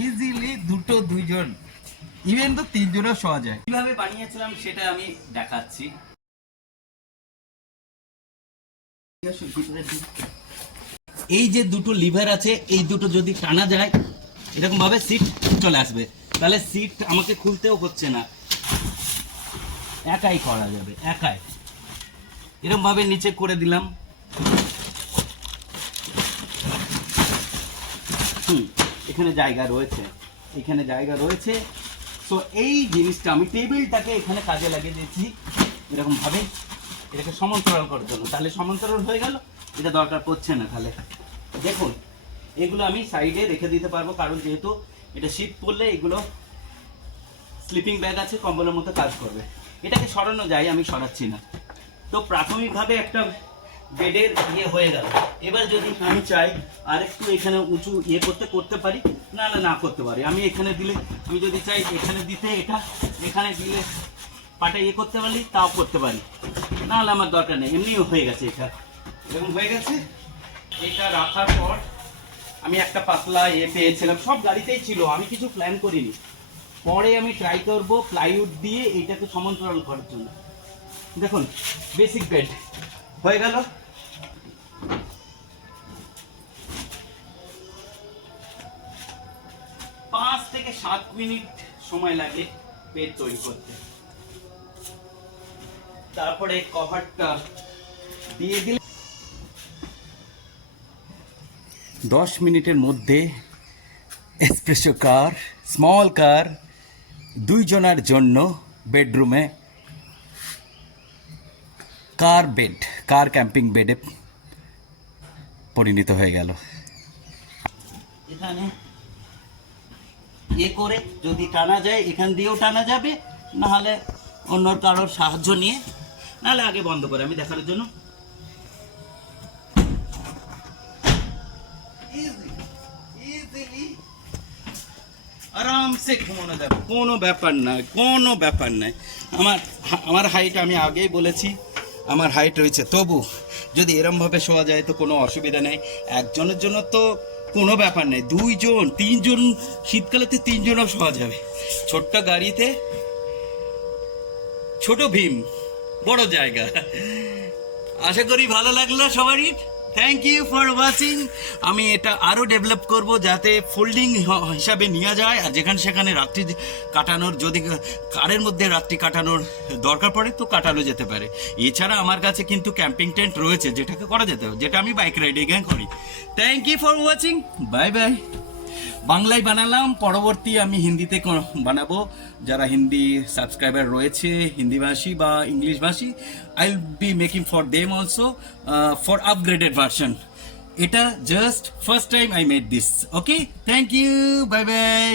Easily দুটো দুইজন, even তো তিনজনও শোয়া যায়। কিভাবে বানিয়েছিলাম সেটা আমি দেখাচ্ছি। এই যে দুটো লিভার আছে, এই দুটো যদি টানা যায় এরকম ভাবে সিট চলে আসবে, তাহলে সিট আমাকে খুলতেও হচ্ছে না, একাই করা যাবে, একাই। এরকম ভাবে নিচে করে দিলাম। এখানে জায়গা রয়েছে, এখানে জায়গা রয়েছে। তো এই জিনিসটা আমি টেবিলটাকে এখানে কাজে লাগিয়ে দিয়েছি এরকম ভাবে, এটাকে সমান্তরাল করার জন্য। তাহলে সমান্তরাল হয়ে গেল, এটা দরকার পড়ছে না। তাহলে দেখুন এগুলো আমি সাইডে রেখে দিতে পারবো, কারণ যেহেতু এটা শীত পড়লে এগুলো স্লিপিং ব্যাগ আছে, কম্বলের মতো কাজ করবে। এটাকে সরানো যায়, আমি সরাচ্ছি না। তো প্রাথমিকভাবে একটা বেডের ইয়ে হয়ে গেল। এবার যদি আমি চাই আর একটু এখানে উঁচু ইয়ে করতে পারি, না করতে পারি। আমি এখানে দিলে, আমি যদি চাই এখানে দিতে, এটা এখানে দিলে পাটে ইয়ে করতে পারি, তাও করতে পারি, নাহলে আমার দরকার নেই, এমনিও হয়ে গেছে। এটা এরকম হয়ে গেছে। এটা রাখার পর আমি একটা পাতলা ইয়ে পেয়েছিলাম, সব গাড়িতেই ছিল, আমি কিছু প্ল্যান করিনি। পরে আমি ট্রাই করবো প্লাইউড দিয়ে এইটাকে সমান্তরাল করার জন্য। দেখুন বেসিক বেড হয়ে গেল। পাঁচ থেকে 7 মিনিট সময় লাগে বেড তৈরি করতে। তারপরে কভারটা দিয়ে দিলে 10 মিনিটের মধ্যে এসপ্রেসো কার, স্মল কার, 2 জনের জন্য বেডরুমে কার বেড, কার ক্যাম্পিং বেডে পরিণত হয়ে গেল। এখানে এ করে যদি টানা যায়, এখান দিয়েও টানা যাবে, নাহলে অন্য কারোর সাহায্য নিয়ে, নাহলে আগে বন্ধ করে আমি দেখানোর জন্য। আরামসে ঘুমানো যাবে, কোনো ব্যাপার নয়, কোনো ব্যাপার নয়। আমার হাইট আমি আগেই বলেছি, আমার হাইট রয়েছে, তবু যদি এরমভাবে শোয়া যায় তো কোনো অসুবিধা নেই। একজনের জন্য তো কোনো ব্যাপার নেই, 2 জন 3 জন, শীতকালেতে 3 জনও শোয়া যাবে। ছোট্ট গাড়িতে ছোট ভীম, বড় জায়গা। আশা করি ভালো লাগলো সবারই। Thank you for watching. আমি এটা আরও ডেভেলপ করব যাতে ফোল্ডিং হিসাবে নেওয়া যায়, আর যেখানে সেখানে রাত্রি কাটানোর, যদি কারের মধ্যে রাত্রি কাটানোর দরকার পড়ে তো কাটানো যেতে পারে। এছাড়া আমার কাছে কিন্তু ক্যাম্পিং টেন্ট রয়েছে, যেটাকে করা যেতে হবে, যেটা আমি বাইক রাইডিং করি। Thank you for watching, bye bye. বাংলায় বানালাম, পরবর্তী আমি হিন্দিতে বানাবো। যারা হিন্দি সাবস্ক্রাইবার রয়েছে, হিন্দি ভাষী বা ইংলিশ ভাষী, I will be making for them also for upgraded version. এটা just first time I made this. Okay, thank you, bye by.